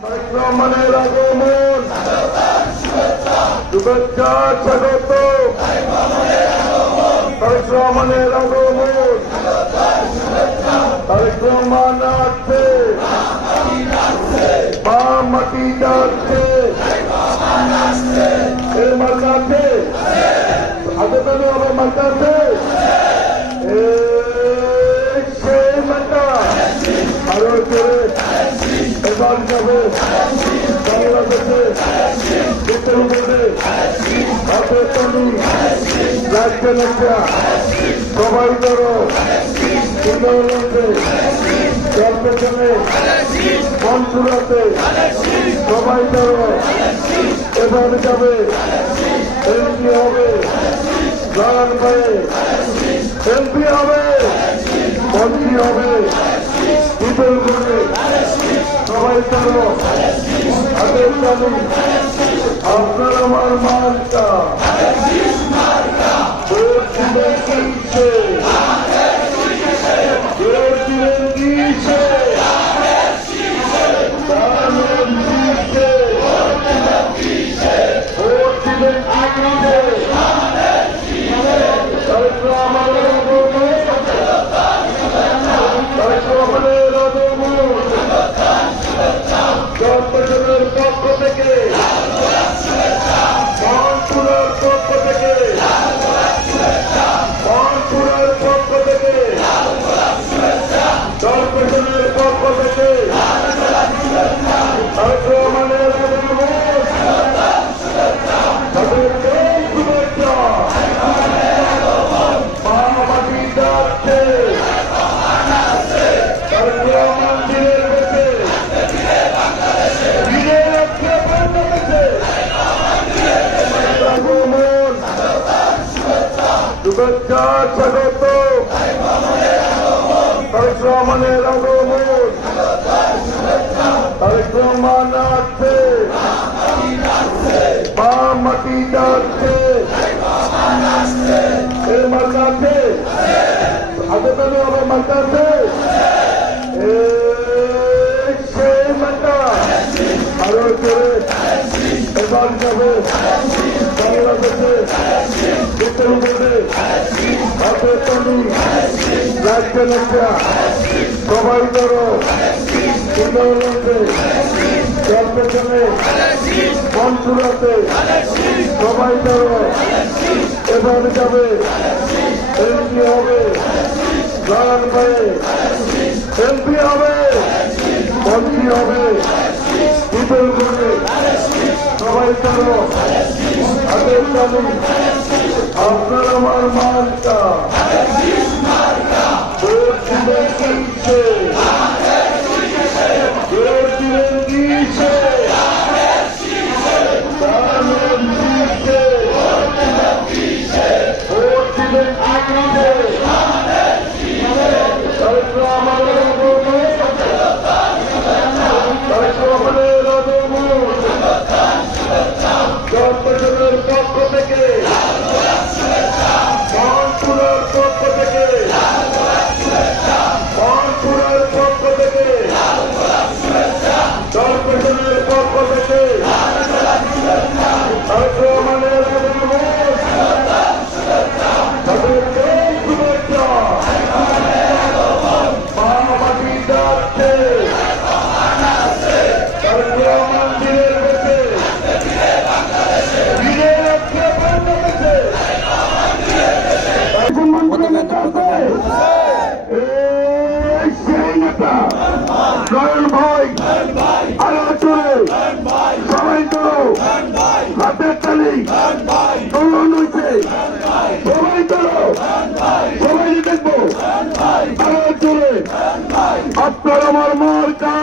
তারেক রহমানের আগমন, শুভেচ্ছা স্বাগত। তারেক রহমানের আগমন, তারেক রহমান আসছে, বাম মাটি যাচ্ছে, এর মার্কা আছে, হাতে তালে হবে মার্কা আছে, সেই মার্কা আরো জোরে এবার যাবে বাংলাদেশে উত্তর উপরে হাতে তালি লাগছে লাগছে সবাই ধরো সুন্দরবন্দে জলপেছনে মনসুরাতে সবাই ধরো এবার যাবে এমপি হবে লাল ভাই এমপি হবে মন্ত্রী হবে বিপুল করে সবাই ধরো হাতের তালি আপনার আমার মার্কা ভোট দিবেন কিসে, ভোট দিবেন কিসে, দানের কিসে, ভোট দিবেন কিসে, তারেক রহমানের আগমন, তারেক রহমানের আগমন, জনপ্রশাসনের পক্ষ থেকে মনসুরার পক্ষ থেকে মনসুরার পক্ষ থেকে জনপ্রশাসনের পক্ষ থেকে তারেক রহমানের আগমন, তাদেরকে শুভেচ্ছা। মামাটি যাচ্ছে তারেক রহমান দিনের বেশে দিনের রাত্রে বাংলাদেশে আগমন, শুভেচ্ছা স্বাগত। তারেক রহমানের আগমন, তারেক রহমান আসছে, বাম মাটি যাচ্ছে, এর মার্কা আছে, হাতে তালে হবে মার্কা আছে, সেই মার্কা আরো জোরে এবার যাবে বাংলাদেশে উত্তর উপরে হাতে তালি লাগছে লাগছে সবাই ধরো সুন্দরবন্দে জলপেছনে মনসুরাতে সবাই ধরো এবার যাবে এমপি হবে লাল ভাই এমপি হবে মন্ত্রী হবে বিপুল করে সবাই ধরো হাতের তালি আপনার আমার মার্কা ভোট দিবেন কিসে, ভোট দিবেন কিসে, দানের কিসে, ভোট দিবেন কিসে, তারেক রহমানের আগমন, তারেক রহমানের আগমন, জনপ্রশাসনের পক্ষ থেকে মনসুরার পক্ষ থেকে মনসুরার পক্ষ থেকে জনপ্রশাসনের পক্ষ থেকে তারেক রহমানের আগমন, তাদেরকে শুভেচ্ছা। মামাটি যাচ্ছে তারেক রহমান দিনের বেশে দিনের রাত্রে বাংলাদেশে সেই নেতা নয়ন ভাই আরো চলে সবাই করো হাতের তালি দোলন হয়েছে সবাই করো সবাই দেখবো আরো চলে আপনার আমার মার্কা